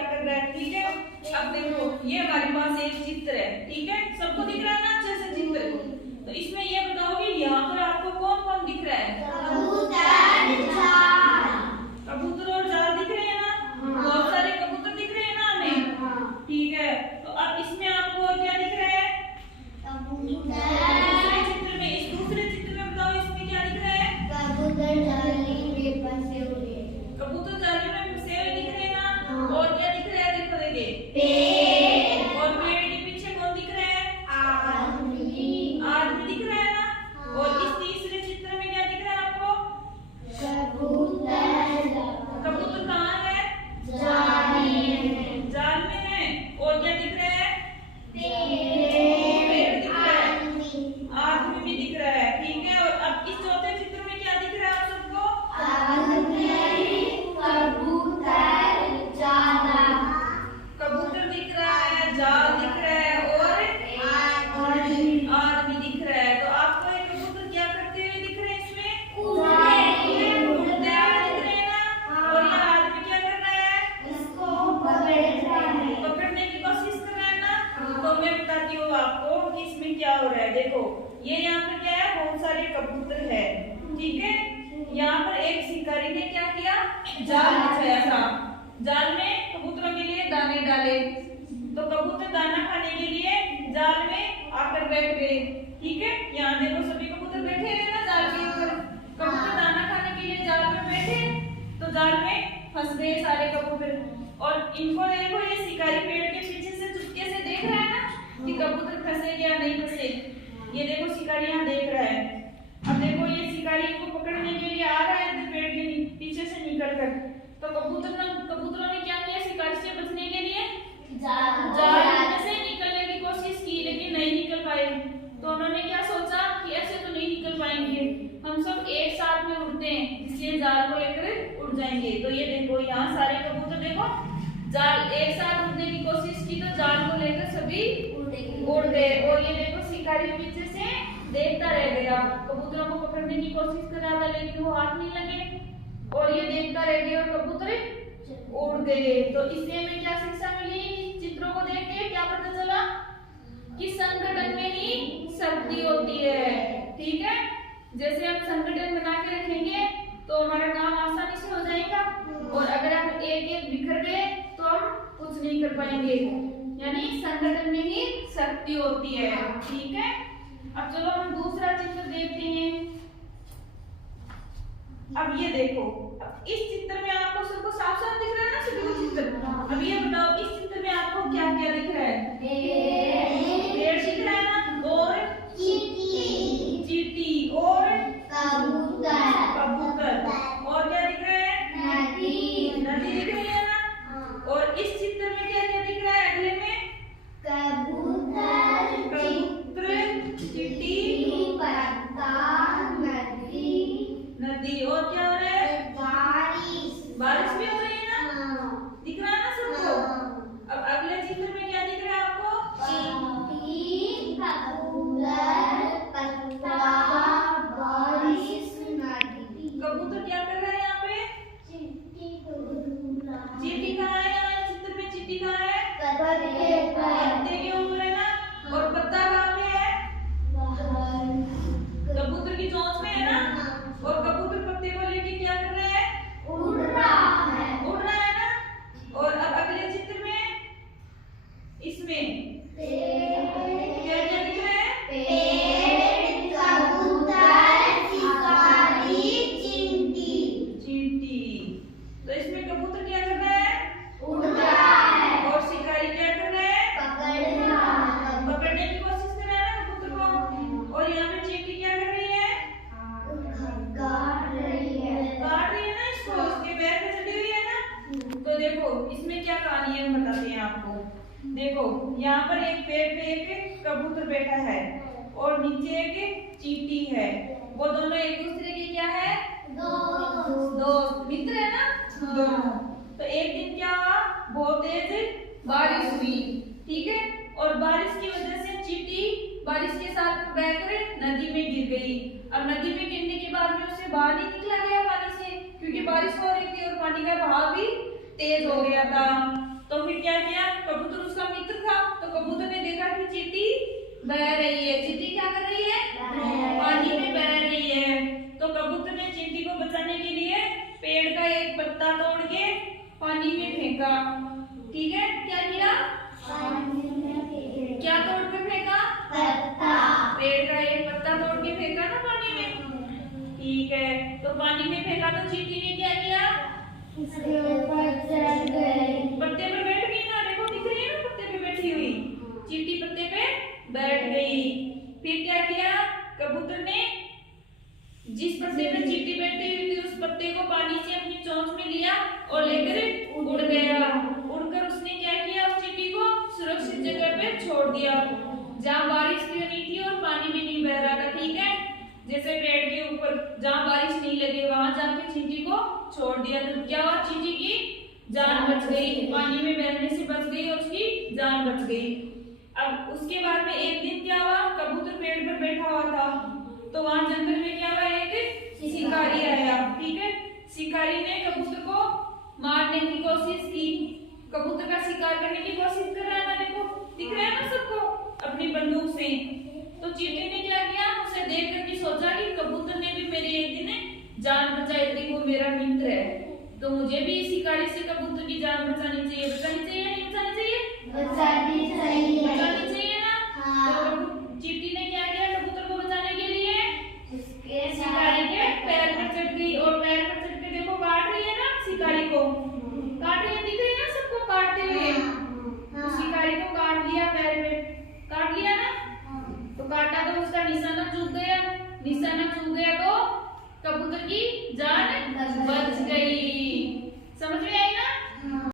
याद कर रहा है, ठीक है। अब देखो ये हमारे पास एक चित्र है, ठीक है, सबको दिख रहा है ना अच्छे से चित्र को। तो इसमें ये बताओ कि यहाँ पर आपको कौन कौन दिख रहा है? कबूतर और जाल दिख रहे हैं ना, बहुत सारे कबूतर दिख रहे हैं ना हमें, ठीक है। तो अब इसमें आपको क्या दिख रहा है? दूसरे चित्र में, इस दूसरे चित्र में बताओ इसमें क्या दिख रहा है? कबूतर जाली में फंसे हुए दिख रहे हैं ना। और क्या दिख रहा है? देखो देखिए, और पेड़ के पीछे कौन दिख रहा है? आदमी दिख रहा है ना। और इस तीसरे चित्र में क्या दिख रहा है आपको? कबूतर कहाँ है? जाल में है। और क्या दिख रहा है? पेड़ दिख रहा है, आदमी भी दिख रहा है, ठीक है। और अब इस चौथे चित्र में क्या दिख रहा है आप सबको? कबूतर दिख रहा है, जाल दिख रहा है और आदमी दिख रहा है। तो आपको ये कबूतर क्या करते हुए दिख रहे हैं? इसमें उड़ते हुए दिख रहे हैं ना। और ये आदमी क्या कर रहा है? पकड़ने की कोशिश कर रहा है ना। तो मैं बताती हूँ आपको कि इसमें क्या हो रहा है। देखो ये यहाँ पर क्या है, बहुत सारे कबूतर है, ठीक है। यहाँ पर एक शिकारी ने क्या किया? जाल बिछाया था, जाल में कबूतरों के लिए दाने डाले। तो कबूतर दाना खाने के लिए जाल में आकर बैठ गए, ठीक है। यहाँ देखो सभी कबूतर बैठे हैं ना जाल के ऊपर। कबूतर दाना खाने के लिए जाल में बैठे, तो जाल में फंस गए सारे कबूतर। और इनको देखो, ये शिकारी पेड़ के पीछे से चुपके से देख रहा है ना कि कबूतर फंसे या नहीं फंसे। ये देखो शिकारी यहाँ देख रहा है। अब देखो ये शिकारी को पकड़ने के लिए आ रहा है पेड़ के पीछे से निकल कर। तो कबूतरों ने क्या किया? शिकारी से बचने के लिए जाल से निकलने की कोशिश की, लेकिन नहीं निकल पाए। तो उन्होंने क्या सोचा कि ऐसे तो नहीं निकल पाएंगे, हम सब एक साथ में उड़ते हैं, इसलिए जाल को लेकर उड़ जाएंगे। तो ये देखो यहाँ सारे कबूतर देखो जाल एक साथ उड़ने की कोशिश की, तो जाल को लेकर सभी उड़ गए। और ये देखो शिकारी पीछे से देखता रह गया, कबूतरों को पकड़ने की कोशिश कर रहा था लेकिन वो हाथ नहीं लगे। और ये देखता रह गया और कबूतर उड़ गए। तो इससे हमें क्या शिक्षा मिली? चित्रों को देख के क्या पता चला कि संगठन में ही शक्ति होती है, ठीक है। जैसे हम संगठन बना के रखेंगे तो हमारा काम आसानी से हो जाएगा। और अगर हम एक एक बिखर गए तो हम कुछ नहीं कर पाएंगे। यानी संगठन में ही शक्ति होती है, ठीक है। अब चलो हम दूसरा चित्र देखते हैं। अब ये देखो, अब इस चित्र में आपको सबको साफ साफ दिख रहा है ना सभी को चित्र। अब ये बताओ इस चित्र में आपको क्या क्या दिख रहा है? पेड़ दिख रहा है ना, और चींटी और कबूतर। और क्या दिख रहा है? नदी दिख रही है ना। और इस चित्र में क्या क्या दिख रहा है अगले में? चींटी, नदी। और क्या हो रहा है? बारिश भी हो रही है ना, दिख रहा है ना सबको। अब अगले चित्र में क्या दिख रहा है आपको? कबूतर क्या कर रहा है यहाँ पे? चींटी कहाँ है? यहाँ चित्र में चींटी कहाँ है? पत्ते के ऊपर है ना। और पत्ता कहाँ पे है? कबूतर की चोंच में है ना। और कबूतर पत्ते को लेके क्या कर रहे हैं? उड़ रहा है ना। और अब अगले चित्र में इसमें क्या क्या दिख रहा है? चींटी। तो इसमें कबूतर क्या कर रहा है? उड़ रहा है। और शिकारी क्या कर रहा है? पकड़ने की कोशिश कर रहा है ना कबूतर को। और यहाँ पे चींटी क्या कर रही है? काट रही है ना इसको, इसके पैर पे चढ़ी हुई है ना। तो देखो इसमें क्या कहानी है हम बताते हैं आपको। देखो यहाँ पर एक पेड़ पे एक कबूतर बैठा है और नीचे एक चींटी है। वो दोनों एक दूसरे के क्या है? दोस्त मित्र है ना दोनों। तो एक दिन क्या हुआ? बहुत तेज बारिश हुई, ठीक है। और बारिश की वजह से चींटी बारिश के साथ बहकर नदी में गिर गई। अब नदी में गिरने के बाद में उससे बाहर नहीं निकला गया पानी से, क्योंकि बारिश हो रही थी और पानी का बहाव भी तेज हो गया था। तो फिर क्या किया, कबूतर उसका मित्र था, तो कबूतर ने देखा कि चींटी बह रही है। चींटी क्या कर रही है, पानी में बह रही है। तो कबूतर ने चींटी को बचाने के लिए पेड़ का एक पत्ता तोड़ के पानी में फेंका। ठीक है, क्या किया, क्या तोड़ के फेंका, पत्ता, पेड़ का एक पत्ता तोड़ के फेंका ना पानी में। ठीक है, तो पानी में फेंका तो चींटी ने क्या किया, उसके ऊपर चढ़ गई, पत्ते पे बैठ गई ना, देखो दिख रही है ना पत्ते पे बैठी हुई, चींटी पत्ते पे बैठ गई। फिर क्या किया, कबूतर ने जिस पत्ते पे चींटी बैठी हुई थी उस पत्ते को पानी से अपनी चोंच में लिया और लेकर उड़ गया। उड़कर उसने क्या किया, उस चींटी को सुरक्षित जगह पे छोड़ दिया जहाँ बारिश भी नहीं थी और पानी भी नहीं बह रहा था। ठीक है, जैसे पेड़ के ऊपर जहाँ बारिश नहीं लगी वहां जाके चींटी को छोड़ दिया। तो क्या हुआ, चींटी की जान बच गई, पानी में बहने से बच गई और उसकी जान बच गई। अब उसके बाद में एक दिन क्या हुआ, कबूतर पेड़ पर बैठा हुआ था, तो वहां जंगल में क्या हुआ, एक शिकारी आया। ठीक है, शिकारी ने कबूतर को मारने की कोशिश की, कबूतर का शिकार करने की कोशिश कर रहा है ना, देखो दिख रहा है ना सबको, अपनी बंदूक से। तो चींटी ने क्या किया, उसे देख करके सोचा कि कबूतर ने भी मेरी एक दिन जान बचाई थी, वो मेरा मित्र है, तो मुझे भी शिकारी से कबूतर की जान बचानी चाहिए। बचानी चाहिए नहीं बचानी चाहिए, बचानी चाहिए, बचानी चाहिए ना। हाँ। तो चींटी ने क्या किया, कबूतर को बचाने के लिए उसके शिकारी के पैर पर चढ़ गई और पैर पर चढ़ के देखो काट रही है ना, शिकारी को काट रही है, दिख रही है ना सबको काटते हुए। तो शिकारी को काट लिया, पैर पे काट लिया ना, तो काटा तो उसका निशाना चूक गया, निशाना चूक गया तो कबूतर की जान बच गई।